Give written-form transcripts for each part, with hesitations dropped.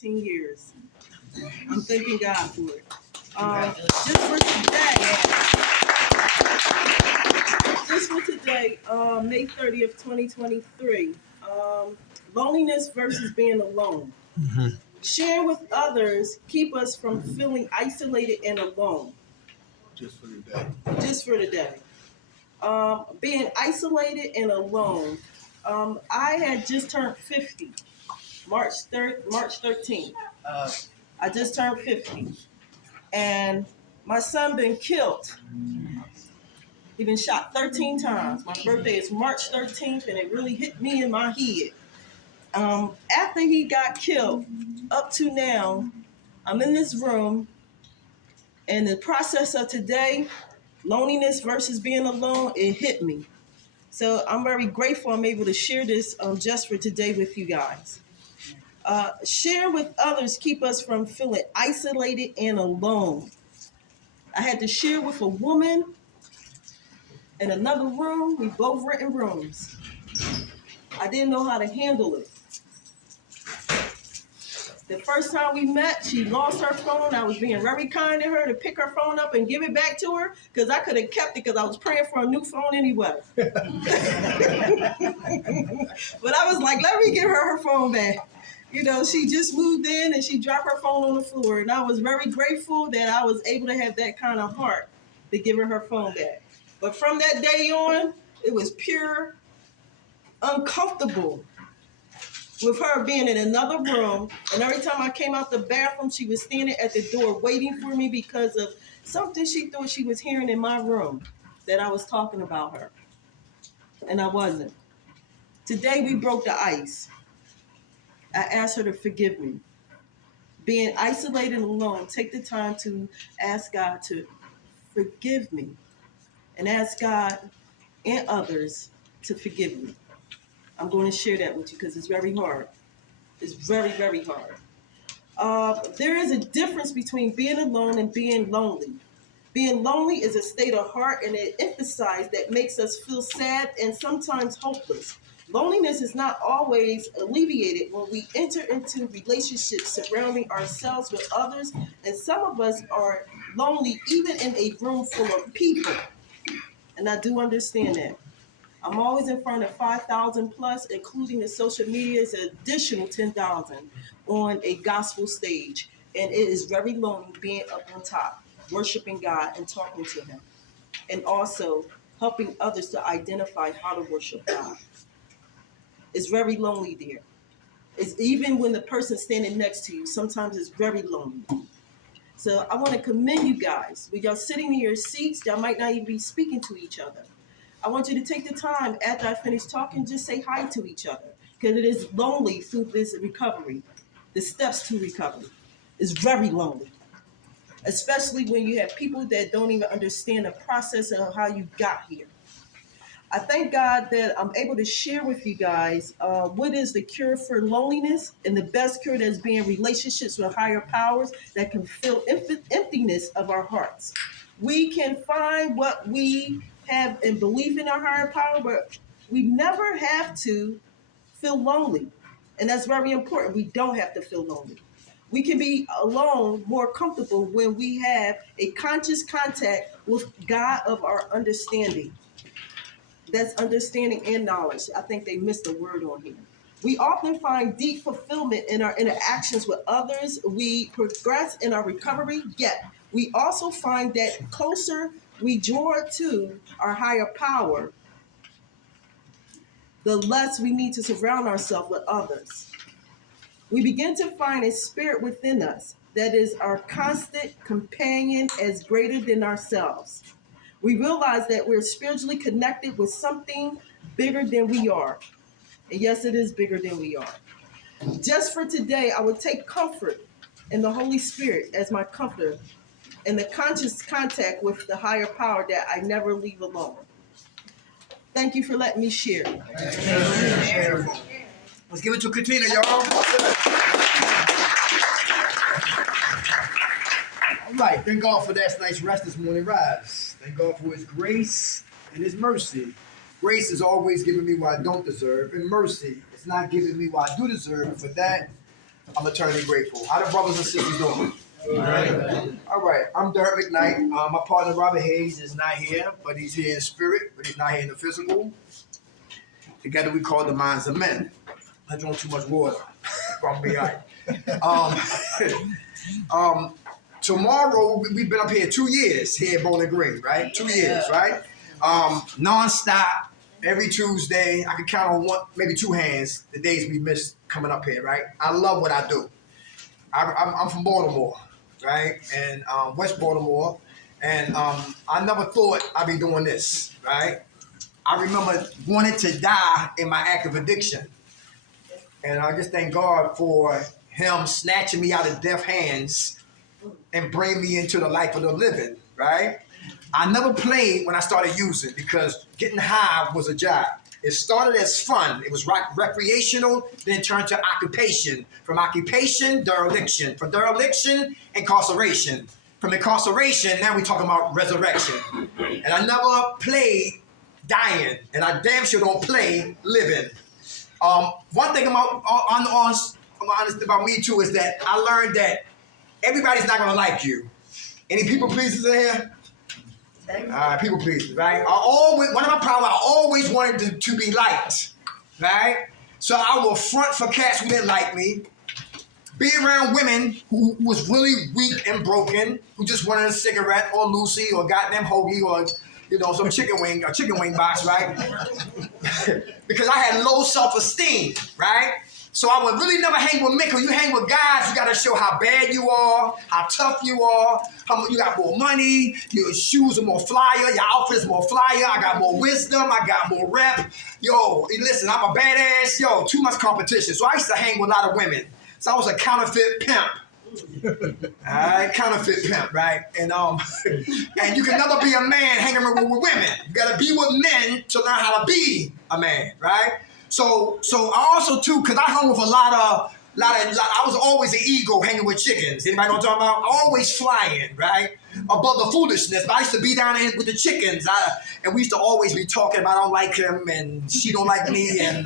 10 years. I'm thanking God for it. Just for today, May 30th, 2023, loneliness versus being alone. Sharing with others keep us from feeling isolated and alone. Just for the day. Just for the day. Being isolated and alone. I had just turned 50, March 13th. I just turned 50. And my son been killed. He been shot 13 times. My birthday is March 13th, and it really hit me in my head. After he got killed, up to now, I'm in this room, and the process of today, loneliness versus being alone, it hit me. So I'm very grateful I'm able to share this just for today with you guys. Share with others keep us from feeling isolated and alone. I had to share with a woman in another room. We both renting rooms. I didn't know how to handle it. The first time we met, she lost her phone. I was being very kind to her to pick her phone up and give it back to her because I could have kept it because I was praying for a new phone anyway. But I was like, let me give her phone back. You know, she just moved in and she dropped her phone on the floor. And I was very grateful that I was able to have that kind of heart to give her phone back. But from that day on, it was pure uncomfortable with her being in another room. And every time I came out the bathroom, she was standing at the door waiting for me because of something she thought she was hearing in my room that I was talking about her. And I wasn't. Today we broke the ice. I asked her to forgive me. Being isolated and alone, take the time to ask God to forgive me and ask God and others to forgive me. I'm going to share that with you because it's very hard. It's very, very hard. There is a difference between being alone and being lonely. Being lonely is a state of heart and it emphasizes that makes us feel sad and sometimes hopeless. Loneliness is not always alleviated when we enter into relationships surrounding ourselves with others, and some of us are lonely even in a room full of people. And I do understand that. I'm always in front of 5,000 plus, including the social media's additional 10,000 on a gospel stage. And it is very lonely being up on top, worshiping God and talking to Him. And also helping others to identify how to worship God. It's very lonely there. It's even when the person's standing next to you, sometimes it's very lonely. So I want to commend you guys. When y'all sitting in your seats, y'all might not even be speaking to each other. I want you to take the time after I finish talking, just say hi to each other. Because it is lonely through this recovery. The steps to recovery is very lonely. Especially when you have people that don't even understand the process of how you got here. I thank God that I'm able to share with you guys what is the cure for loneliness, and the best cure that's being relationships with higher powers that can fill emptiness of our hearts. We can find what we have and believe in our higher power, but we never have to feel lonely. And that's very important. We don't have to feel lonely. We can be alone more comfortable when we have a conscious contact with God of our understanding. That's understanding and knowledge. I think they missed a word on here. We often find deep fulfillment in our interactions with others. We progress in our recovery, yet we also find that closer we draw to our higher power, the less we need to surround ourselves with others. We begin to find a spirit within us that is our constant companion as greater than ourselves. We realize that we're spiritually connected with something bigger than we are. And yes, it is bigger than we are. Just for today, I would take comfort in the Holy Spirit as my comforter and the conscious contact with the higher power that I never leave alone. Thank you for letting me share. Let's give it to Katina, y'all. All right, thank God for that nice rest this morning rise. Thank God for His grace and His mercy. Grace is always giving me what I don't deserve, and mercy is not giving me what I do deserve. And for that, I'm eternally grateful. How the brothers and sisters doing? All right, I'm Derek McKnight. My partner Robert Hayes is not here, but he's here in spirit, but he's not here in the physical. Together we call the minds of men. I drunk too much water. I'm be all right. Tomorrow, we've been up here 2 years here at Bowling Green, right? 2 years, right? Non-stop, every Tuesday. I can count on one, maybe two hands, the days we missed coming up here, right? I love what I do. I'm from Baltimore, right? And West Baltimore. And I never thought I'd be doing this, right? I remember wanting to die in my active addiction. And I just thank God for him snatching me out of death hands and bring me into the life of the living, right? I never played when I started using because getting high was a job. It started as fun. It was recreational, then turned to occupation. From occupation, dereliction. From dereliction, incarceration. From incarceration, now we're talking about resurrection. And I never played dying, and I damn sure don't play living. One thing honest about me too is that I learned that everybody's not gonna like you. Any people pleasers in here? People pleasers, right? One of my problems, I always wanted to be liked, right? So I will front for cats who didn't like me, be around women who was really weak and broken, who just wanted a cigarette or Lucy or goddamn hoagie or some chicken wing box, right? Because I had low self-esteem, right? So I would really never hang with men. Because you hang with guys, you got to show how bad you are, how tough you are, how you got more money, your shoes are more flyer, your outfit is more flyer, I got more wisdom, I got more rep. Yo, listen, I'm a badass. Yo, too much competition. So I used to hang with a lot of women. So I was a counterfeit pimp. Alright, counterfeit pimp, right? And and you can never be a man hanging with women. You gotta be with men to learn how to be a man, right? So I also too, cause I hung with a lot of I was always an ego hanging with chickens. Anybody know what I'm talking about? Always flying, right? Above the foolishness. But I used to be down there with the chickens. And we used to always be talking about I don't like him and she don't like me and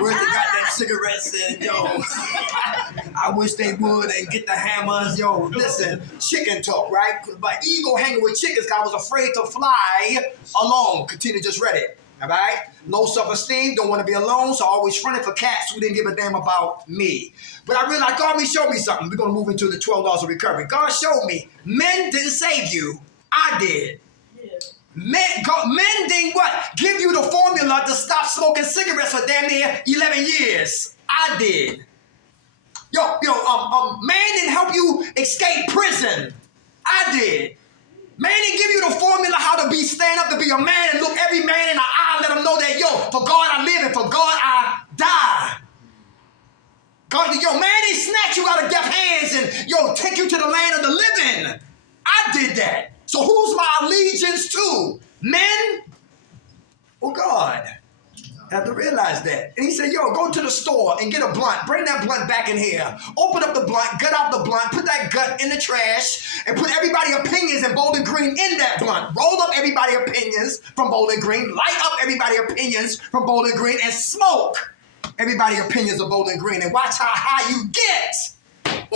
where's the goddamn cigarettes and I wish they would and get the hammers. Yo, listen, chicken talk, right? But ego hanging with chickens because I was afraid to fly alone. Continue, just read it. All right? Low self-esteem, don't want to be alone, so I always fronted for cats who didn't give a damn about me. But I realized God showed me something. We're going to move into the 12 laws of recovery. God showed me men didn't save you. I did. Yeah. Men didn't what? Give you the formula to stop smoking cigarettes for damn near 11 years. I did. Man didn't help you escape prison. I did. Man didn't give you the formula how to stand up to be a man and look every man in the eye and let him know that, for God I live and for God I die. God, man didn't snatch you out of death hands and, take you to the land of the living. I did that. So who's my allegiance to? Men or God? I have to realize that. And he said, go to the store and get a blunt. Bring that blunt back in here. Open up the blunt, gut out the blunt, put that gut in the trash, and put everybody's opinions in Bowling Green in that blunt. Roll up everybody's opinions from Bowling Green, light up everybody's opinions from Bowling Green, and smoke everybody's opinions of Bowling Green. And watch how high you get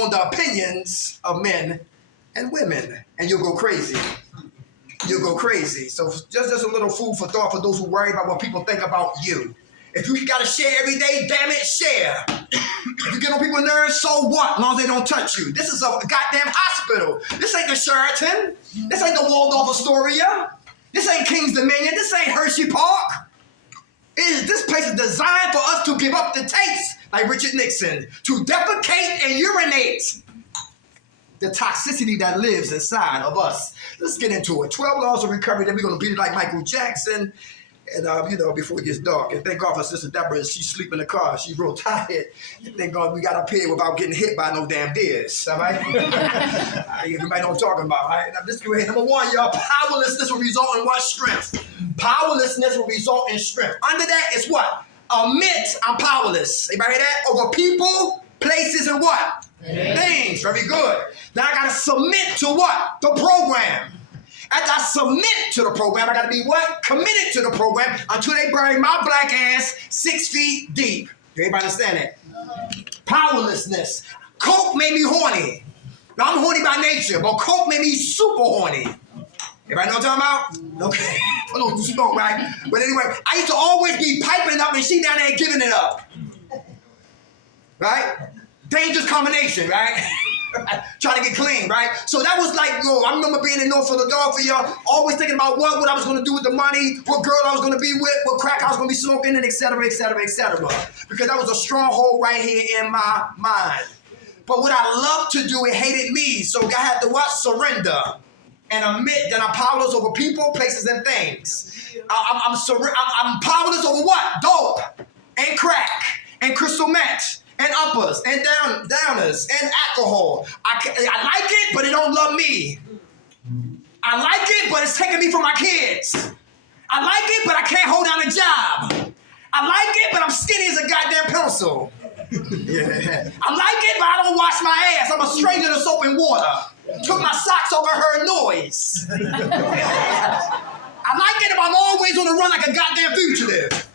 on the opinions of men and women. And you'll go crazy. You'll go crazy. So just a little food for thought for those who worry about what people think about you. If you got to share every day, damn it, share. If you get on people's nerves, so what? As long as they don't touch you. This is a goddamn hospital. This ain't the Sheraton. This ain't the Waldorf Astoria. This ain't King's Dominion. This ain't Hershey Park. This place is designed for us to give up the taste, like Richard Nixon, to defecate and urinate. The toxicity that lives inside of us. Let's get into it. 12 laws of recovery. Then we're going to beat it like Michael Jackson. And, before it gets dark. And thank God for Sister Deborah. She's sleeping in the car. She's real tired. And thank God we got up here without getting hit by no damn deers. All right? Everybody know what I'm talking about, right? Now, let's go ahead. Number one, y'all. Powerlessness will result in what? Strength. Powerlessness will result in strength. Under that is what? Admit I'm powerless. Anybody hear that? Over people, places, and what? Things. Very good. Now I got to submit to what? The program. After I submit to the program, I got to be what? Committed to the program until they bury my black ass 6 feet deep. Do everybody understand that? Powerlessness. Coke made me horny. Now, I'm horny by nature, but Coke made me super horny. Everybody know what I'm talking about? Okay. I don't smoke, right? But anyway, I used to always be piping up and she down there giving it up. Right? Dangerous combination, right? Trying to get clean, right? So that was like, I remember being in North Philadelphia, always thinking about what I was going to do with the money, what girl I was going to be with, what crack I was going to be smoking, and et cetera, et cetera, et cetera. Because that was a stronghold right here in my mind. But what I loved to do, it hated me. So I had to what? Surrender and admit that I'm powerless over people, places, and things. I'm powerless over what? Dope and crack and crystal meth. And uppers and downers and alcohol. I like it, but it don't love me. I like it, but it's taking me from my kids. I like it, but I can't hold down a job. I like it, but I'm skinny as a goddamn pencil. Yeah. I like it, but I don't wash my ass. I'm a stranger to soap and water. Took my socks over her noise. I like it, but I'm always on the run like a goddamn fugitive.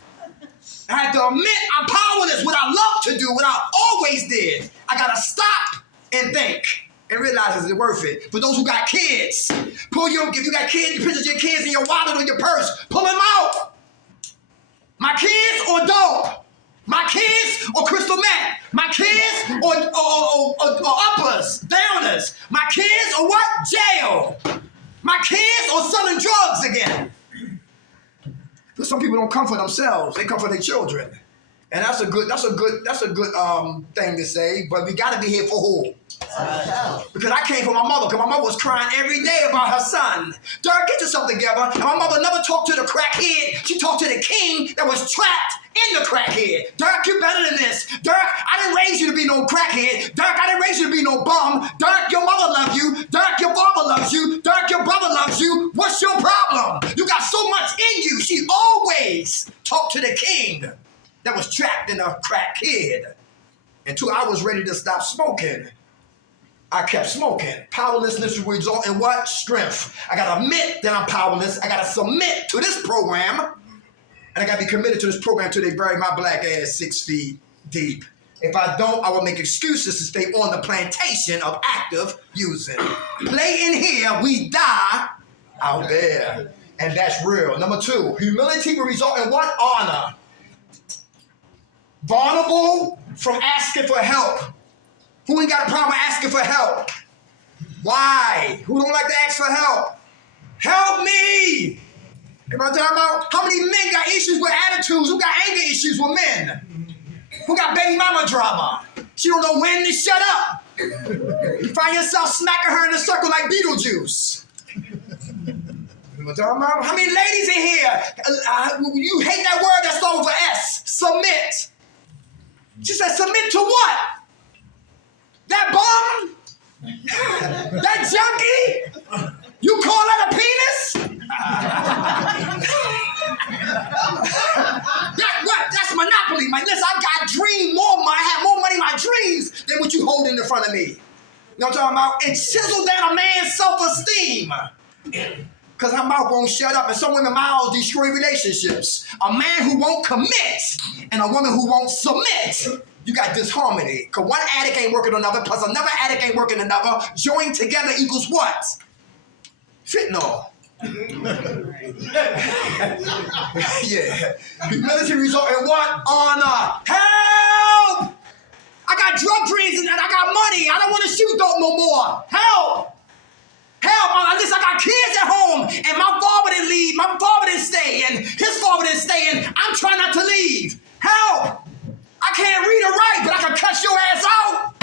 I had to admit I'm powerless. What I love to do, what I always did. I gotta stop and think and realize is it worth it. For those who got kids, if you got kids, pictures of your kids in your wallet or your purse, pull them out. My kids or dope. My kids or crystal meth. My kids or uppers, downers. My kids or what? Jail. My kids or selling drugs again. But some people don't come for themselves; they come for their children, and that's a good thing to say. But we got to be here for who? Because I came from my mother. Because my mother was crying every day about her son. Dirk, get yourself together. And my mother never talked to the crackhead. She talked to the king that was trapped in the crackhead. Dirk, you're better than this. Dirk, I didn't raise you to be no crackhead. Dirk, I didn't raise you to be no bum. Dirk, your mother loves you. Dirk, your father loves you. Dirk, your brother loves you. What's your problem? You got so much in you. She always talked to the king that was trapped in a crackhead. Until I was ready to stop smoking, I kept smoking. Powerlessness will result in what? Strength. I gotta admit that I'm powerless. I gotta submit to this program. And I gotta be committed to this program until they bury my black ass 6 feet deep. If I don't, I will make excuses to stay on the plantation of active using. Play in here, we die out there. And that's real. Number 2, humility will result in what? Honor. Vulnerable from asking for help. Who ain't got a problem asking for help? Why? Who don't like to ask for help? Help me! You know what I'm talking about? How many men got issues with attitudes? Who got anger issues with men? Who got baby mama drama? She don't know when to shut up. You find yourself smacking her in a circle like Beetlejuice. You know what I'm talking about? How many ladies in here? You hate that word that starts with S. Submit. She said, submit to what? That bum? That junkie? You call that a penis? That's monopoly, man. Listen, I dream more. I have more money in my dreams than what you hold in front of me. You know what I'm talking about? And chisel down a man's self-esteem. Because her mouth won't shut up. And some women's mouths destroy relationships. A man who won't commit and a woman who won't submit. You got disharmony. Because one addict ain't working another, plus another addict ain't working another. Joined together equals what? Fentanyl. Yeah. Humility result in what? Honor. Help! I got drug dreams and I got money. I don't want to shoot dope no more. Help! Help! Listen, I got kids at home and my father didn't leave. My father didn't stay and his father didn't stay and I'm trying not to leave. Help! I can't read or write, but I can cuss your ass out.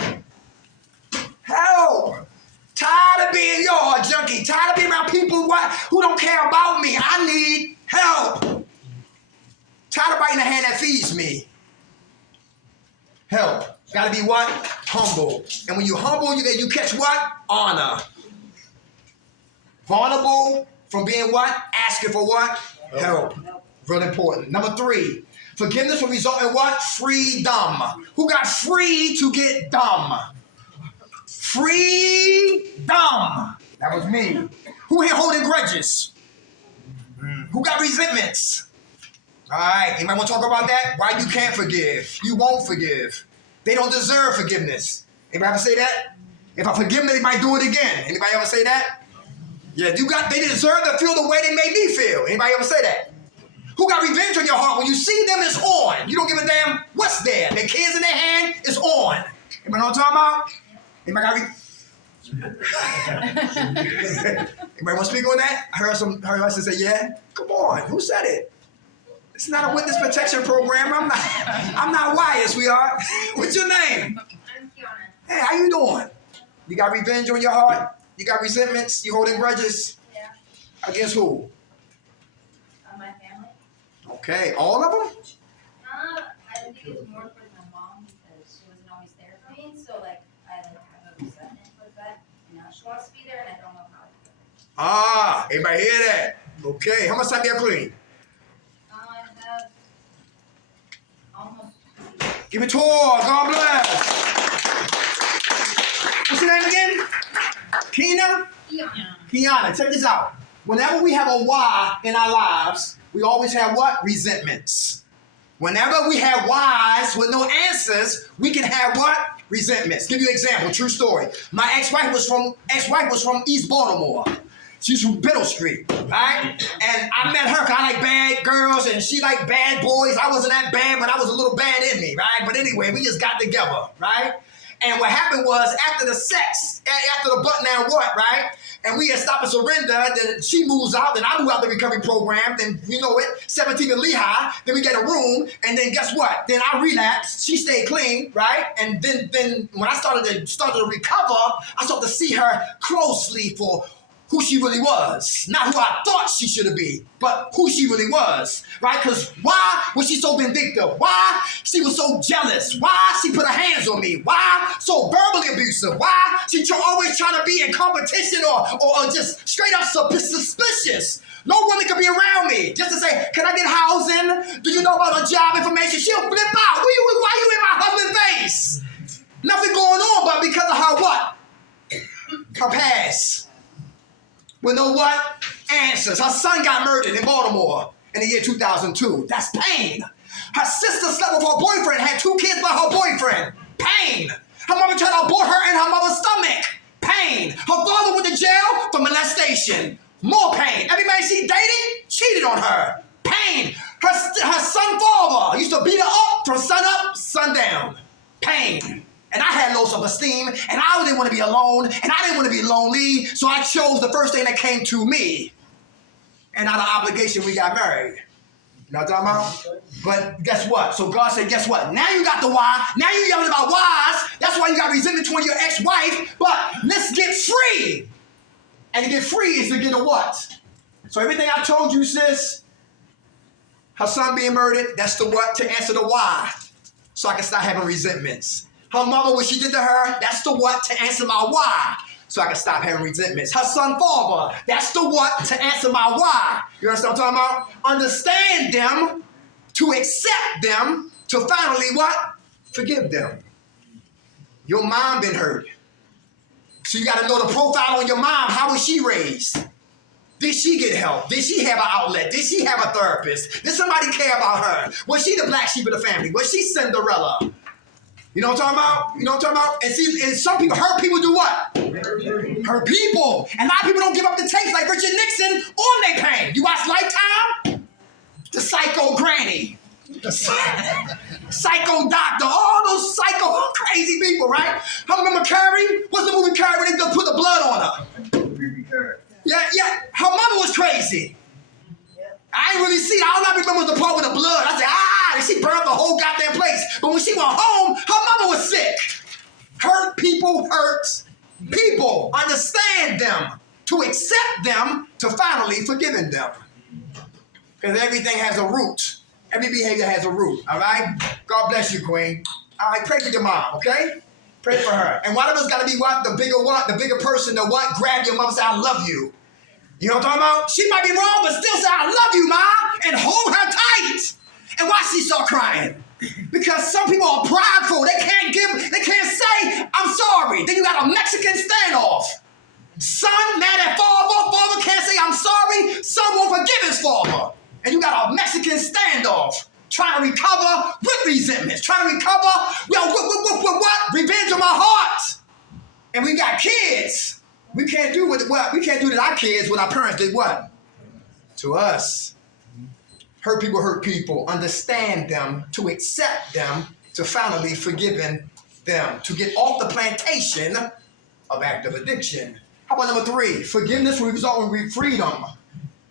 Help! Tired of being your junkie. Tired of being around people who don't care about me. I need help. Tired of biting the hand that feeds me. Help. Gotta be what? Humble. And when you humble, you catch what? Honor. Vulnerable from being what? Asking for what? Help. Really important. Number 3. Forgiveness will result in what? Freedom. Who got free to get dumb? Freedom. That was me. Who here holding grudges? Who got resentments? All right. Anybody want to talk about that? Why you can't forgive? You won't forgive. They don't deserve forgiveness. Anybody ever say that? If I forgive them, they might do it again. Anybody ever say that? Yeah, they deserve to feel the way they made me feel. Anybody ever say that? Who got revenge on your heart? When you see them, it's on. You don't give a damn what's there. Their kids in their hand, it's on. Anybody know what I'm talking about? Anybody want to speak on that? I heard us say, yeah. Come on, who said it? It's not a witness protection program. I'm not Wyatt, sweetheart. What's your name? I'm Kiana. Hey, how you doing? You got revenge on your heart? You got resentments? You holding grudges? Yeah. Against who? My family. Okay, all of them? I think it was more for my mom because she wasn't always there for me. So like I have a resentment with that. You know, she wants to be there and I don't know how to do it. Ah, everybody hear that? Okay, how much time you have clean? I have almost. Give it to her. God bless. What's your name again? Keena? Kiana, check this out. Whenever we have a why in our lives, we always have what? Resentments. Whenever we have whys with no answers, we can have what? Resentments. Give you an example, true story. My ex-wife was from East Baltimore. She's from Biddle Street, right? And I met her because I like bad girls and she liked bad boys. I wasn't that bad, but I was a little bad in me, right? But anyway, we just got together, right? And what happened was after the sex, after the butt now what, right? And we had stopped and surrender, then she moves out, then I move out the recovery program, then you know it, 17 in Lehigh, then we get a room, and then guess what? Then I relapsed, she stayed clean, right? And then when I started to recover, I started to see her closely for who she really was. Not who I thought she should be, but who she really was, right? Because why was she so vindictive? Why she was so jealous? Why she put her hands on me? Why so verbally abusive? Why she always trying to be in competition or just straight up suspicious? No woman could be around me just to say, can I get housing? Do you know about a job information? She'll flip out. Why you in my husband's face? Nothing going on, but because of her what? Her past. With no what? Answers. Her son got murdered in Baltimore in the year 2002. That's pain. Her sister slept with her boyfriend, had 2 kids by her boyfriend. Pain. Her mother tried to abort her in her mother's stomach. Pain. Her father went to jail for molestation. More pain. Everybody she dated cheated on her. Pain. Her son father used to beat her up from sun up, sundown. Pain. And I had low self-esteem, and I didn't want to be alone, and I didn't want to be lonely, so I chose the first thing that came to me. And out of obligation, we got married. You know what I'm talking about? But guess what? So God said, guess what? Now you got the why. Now you yelling about whys. That's why you got resentment toward your ex-wife. But let's get free. And to get free is to get a what? So everything I told you, sis, her son being murdered, that's the what to answer the why. So I can start having resentments. Her mother, what she did to her, that's the what to answer my why. So I can stop having resentments. Her son, father, that's the what to answer my why. You understand what I'm talking about? Understand them, to accept them, to finally what? Forgive them. Your mom been hurt. So you got to know the profile on your mom. How was she raised? Did she get help? Did she have an outlet? Did she have a therapist? Did somebody care about her? Was she the black sheep of the family? Was she Cinderella? You know what I'm talking about? You know what I'm talking about? And see, and some people, hurt people do what? Hurt people. And a lot of people don't give up the tapes like Richard Nixon on their pain. You watch Lifetime? The Psycho Granny. The Psycho Doctor. All those psycho crazy people, right? I remember Carrie. What's the movie Carrie when they put the blood on her? Yeah. Her mother was crazy. I ain't really see it. I don't remember the part with the blood. I said, she burned up the whole goddamn place. But when she went home, her mother was sick. Hurt people hurt people. Understand them. To accept them, to finally forgiving them. Because everything has a root. Every behavior has a root, all right? God bless you, Queen. All right, pray for your mom, okay? Pray for her. And one of us got to be what? The bigger person, the what? Grab your mom and say, I love you. You know what I'm talking about? She might be wrong, but still say, I love you, Ma, and hold her tight. And why she start crying? Because some people are prideful. They can't say, I'm sorry. Then you got a Mexican standoff. Son mad at father can't say, I'm sorry. Son won't forgive his father. And you got a Mexican standoff. trying to recover with resentments, trying to recover, well, what? Revenge on my heart. And we got kids. We can't do what? We can't do to our kids what our parents did what? To us. Hurt people, understand them, to accept them, to finally forgive them, to get off the plantation of active addiction. How about number 3? Forgiveness will result in freedom.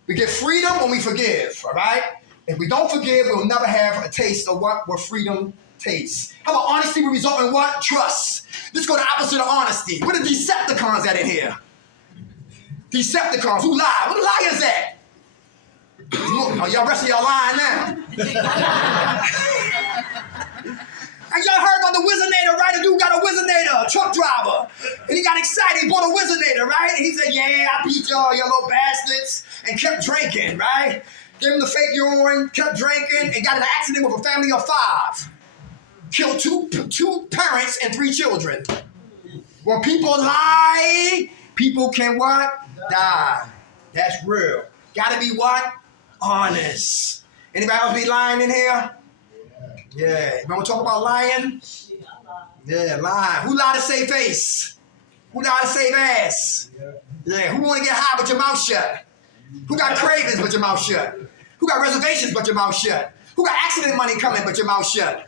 We get freedom when we forgive, all right? If we don't forgive, we'll never have a taste of what freedom tastes. How about honesty will result in what? Trust. Let's go the opposite of honesty. What are Decepticons at in here? Decepticons, who lie? What a lie is that? Oh, y'all rest of y'all lying now. And y'all heard about the Whizzinator, right? A dude got a Whizzinator, a truck driver. And he got excited, he bought a Whizzinator, right? And he said, yeah, I beat y'all, you little bastards. And kept drinking, right? Gave him the fake urine, kept drinking, and got in an accident with a family of 5. Killed two parents and 3 children. When people lie, people can what? Die. That's real. Gotta be what? Honest. Anybody else be lying in here? Yeah. You want to talk about lying? Yeah, lying. Who lied to save face? Who lied to save ass? Yeah. Who want to get high but your mouth shut? Who got cravings but your mouth shut? Who got reservations but your mouth shut? Who got accident money coming but your mouth shut?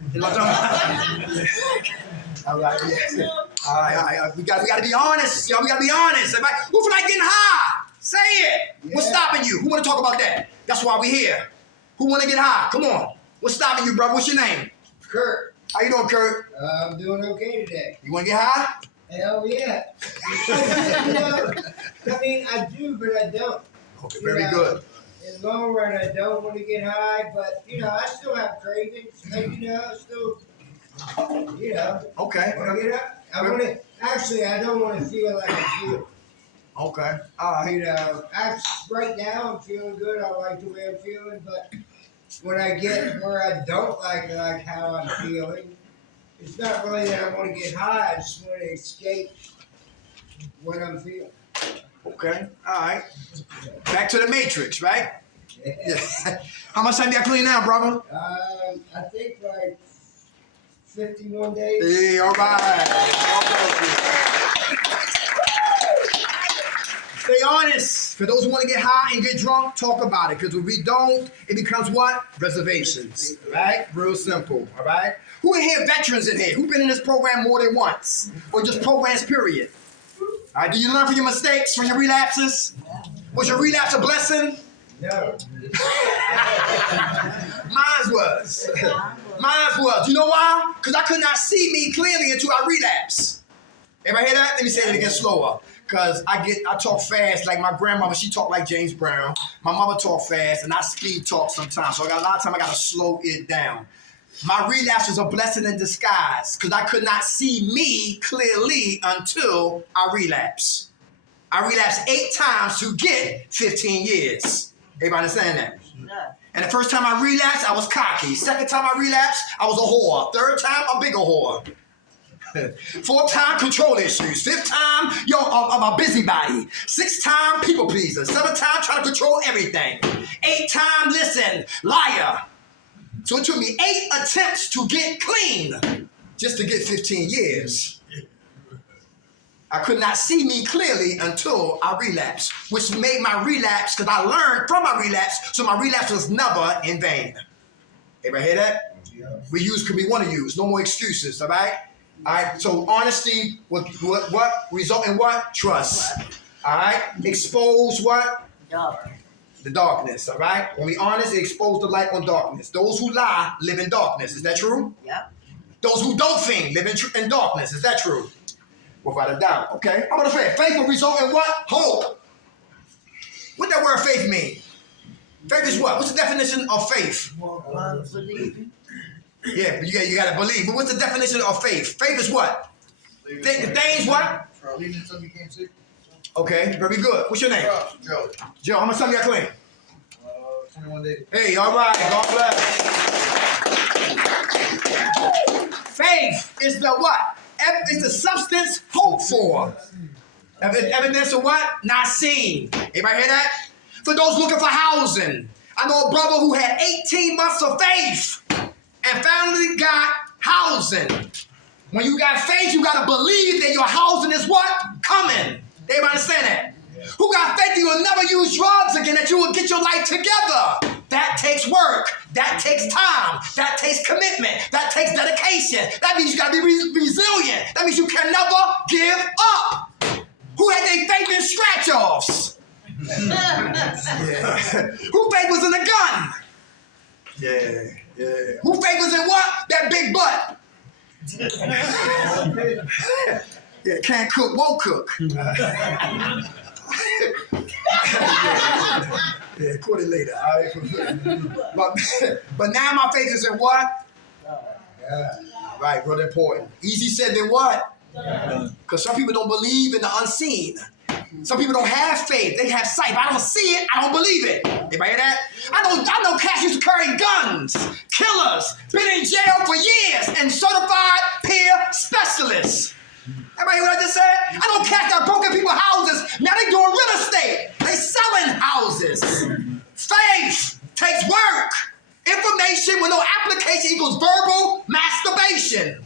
All right, yeah. All right. We gotta be honest, y'all. We gotta be honest. Who feel like getting high? Say it. Yeah. What's stopping you? Who want to talk about that? That's why we here. Who want to get high? Come on. What's stopping you, brother? What's your name? Kurt. How you doing, Kurt? I'm doing okay today. You want to get high? Hell yeah. You know, I mean, I do, but I don't. Okay, very good. In the long run, I don't want to get high, but, I still have cravings. Still, Okay. want to get up. I don't want to feel like I feel. Okay. All right. Right now I'm feeling good. I like the way I'm feeling, but when I get where I don't like how I'm feeling, it's not really that I want to get high. I just want to escape what I'm feeling. Okay. All right. Back to the Matrix, right? Yeah. How much time you got clean now, brother? I think like 51 days. Yeah, all right. Stay honest. For those who want to get high and get drunk, talk about it. Because if we don't, it becomes what? Reservations. All right? Real simple. All right? Who in here, veterans in here? Who been in this program more than once? Or just programs, period? All right? Do you learn from your mistakes, from your relapses? Was your relapse a blessing? No. Mine was. Mine was. You know why? Because I could not see me clearly until I relapse. Everybody hear that? Let me say it again slower. Because I talk fast. Like my grandmother, she talked like James Brown. My mother talked fast, and I speed talk sometimes. So I got a lot of time I got to slow it down. My relapse was a blessing in disguise because I could not see me clearly until I relapsed. I relapsed 8 times to get 15 years. Everybody understand that? Yeah. And the first time I relapsed, I was cocky. Second time I relapsed, I was a whore. Third time, a bigger whore. 4th time, control issues. 5th time, I'm a busybody. 6th time, people pleaser. 7th time, trying to control everything. 8th time, listen, liar. So it took me 8 attempts to get clean just to get 15 years. I could not see me clearly until I relapsed, which made my relapse, because I learned from my relapse, so my relapse was never in vain. Everybody hear that? Yeah. We use because we want to use. No more excuses, all right? All right, so honesty, what result in what? Trust. All right, expose what? Dark. The darkness, all right? When we honest, it expose the light on darkness. Those who lie live in darkness. Is that true? Yep. Those who don't think live in darkness. Is that true? Without a doubt. Okay. How about the faith? Faith will result in what? Hope. What that word faith mean? Faith is what? What's the definition of faith? Believe. Yeah, you gotta believe. But what's the definition of faith? Faith is what? The things what? Believing in something you can't see. Okay, very good. What's your name? Joe. Joe, how much time you got clean? 21 days. Hey, all right. God bless. Faith is the what? It's the substance hoped for. Evidence of what? Not seen. Anybody hear that? For those looking for housing. I know a brother who had 18 months of faith. and finally got housing. When you got faith, you got to believe that your housing is what? Coming. Everybody understand that? Who got faith that you'll never use drugs again, that you will get your life together? That takes work. That takes time. That takes commitment. That takes dedication. That means you got to be resilient. That means you can never give up. Who had their faith in scratch-offs? Yeah. Who faith was in a gun? Yeah. Who faith was in what? That big butt. Yeah, can't cook, won't cook. Yeah, put it later. But now my faith is in what? Right, really important. Easy said than what? Because some people don't believe in the unseen. Some people don't have faith. They have sight. If I don't see it, I don't believe it. Anybody hear that? I know cats used to carry guns, killers, been in jail for years, and certified peer specialists. Everybody hear what I just said? I know cats that broke in people's houses. Now they doing real estate. They selling houses. Faith takes work. Information with no application equals verbal masturbation.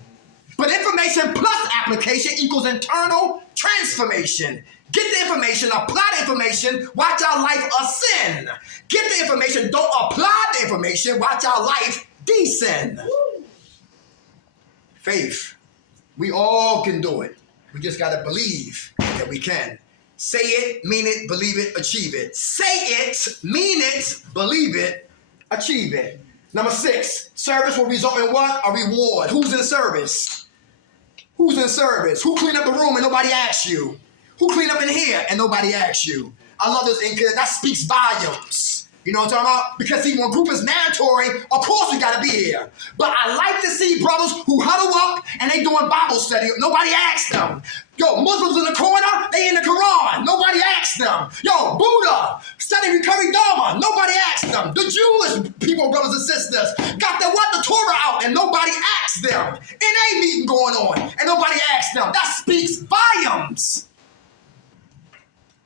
But information plus application equals internal transformation. Get the information, apply the information, watch our life ascend. Get the information, don't apply the information, watch our life descend. Faith. We all can do it. We just got to believe that we can. Say it, mean it, believe it, achieve it. Say it, mean it, believe it, achieve it. Number 6, service will result in what? A reward. Who's in service? Who's in service? Who cleaned up the room and nobody asked you? Who cleaned up in here and nobody asked you? I love this, and that speaks volumes. You know what I'm talking about? Because see, when group is mandatory, of course we gotta be here. But I like to see brothers who huddle up and they doing Bible study. Nobody asked them. Yo, Muslims in the corner, they in the Quran. Nobody asked them. Yo, Buddha, study recovery Dharma. Nobody asked them. The Jewish people, brothers and sisters, got the Torah out and nobody asked them. NA meeting going on and nobody asked them. That speaks volumes.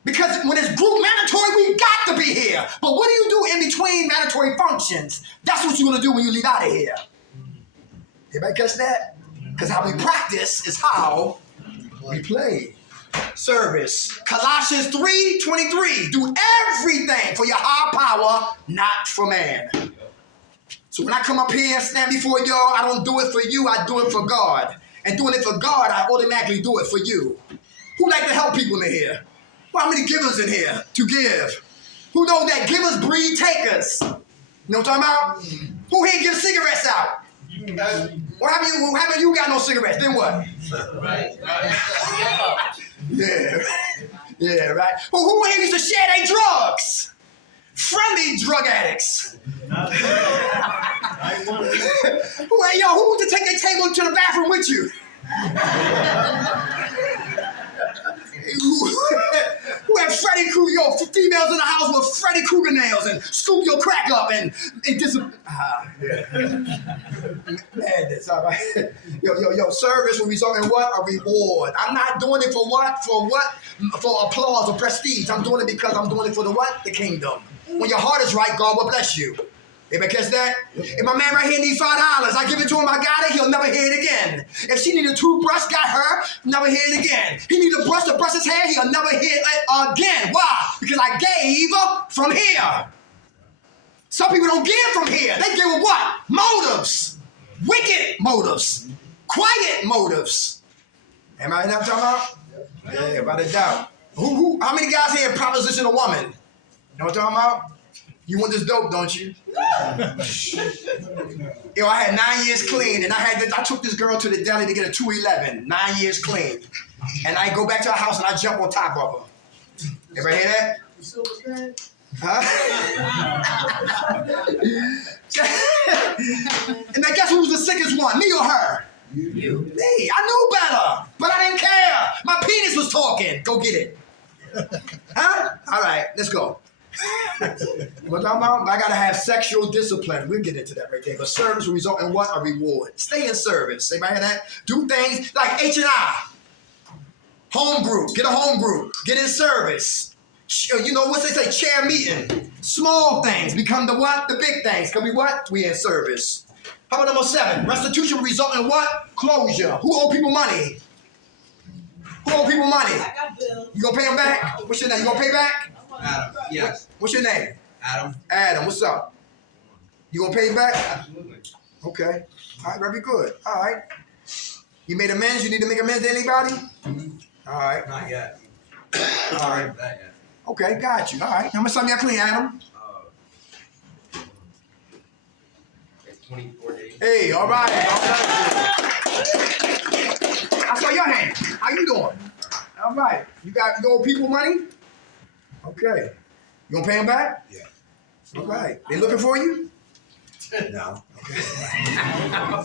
Because when it's group mandatory, we got to be here. But what do you do in between mandatory functions? That's what you're going to do when you leave out of here. Everybody catch that? Because how we practice is how we play. Service. Colossians 3:23. Do everything for your higher power, not for man. So when I come up here and stand before y'all, I don't do it for you, I do it for God. And doing it for God, I automatically do it for you. Who like to help people in here? Well, how many givers in here to give? Who knows that givers breed takers? You know what I'm talking about? Who here gives cigarettes out? What haven't you got no cigarettes? Then what? Right. Yeah, right. Who here used to share their drugs? Friendly drug addicts. Who to take their table to the bathroom with you? Who had Freddy Krueger, females in the house with Freddy Krueger nails and scoop your crack up and just madness, all right. Yo, service will result in what? A reward. I'm not doing it for what? For applause or prestige. I'm doing it because I'm doing it for the what? The kingdom. When your heart is right, God will bless you. Anybody catch that? If my man right here needs $5, I give it to him, I got it, he'll never hear it again. If she need a toothbrush, got her, never hear it again. He need a brush to brush his hair, he'll never hear it again. Why? Because I gave from here. Some people don't give from here. They give with what? Motives. Wicked motives. Quiet motives. Am I not talking about? Yeah, without a doubt. How many guys here proposition a woman? You know what I'm talking about? You want this dope, don't you? Yo, I had 9 years clean, and I took this girl to the deli to get a 211. 9 years clean. And I go back to her house and I jump on top of her. Everybody hear that? Huh? And then guess who was the sickest one? Me or her? You. Me. I knew better, but I didn't care. My penis was talking. Go get it. Huh? All right, let's go. What I'm about? I gotta have sexual discipline. We'll get into that right there. But service will result in what? A reward. Stay in service. Anybody hear that? Do things like H&I. Home group. Get a home group. Get in service. You know what they say? Chair meeting. Small things become the what? The big things. Because we what? We in service. How about number 7? Restitution will result in what? Closure. Who owe people money? Who owe people money? I got bills. You gonna pay them back? What's your name? You gonna pay back? Adam, yes. What's your name? Adam. Adam, what's up? You gonna pay back? Absolutely. Okay. All right, very good. All right. You made amends? You need to make amends to anybody? All right. Not yet. All right. Not yet. Okay, got you. All right. How much time y'all clean, Adam? It's 24 days. Hey, all right. I saw your hand. How you doing? All right. You owe people money? Okay. You gonna pay them back? Yeah. All right. They looking for you? No.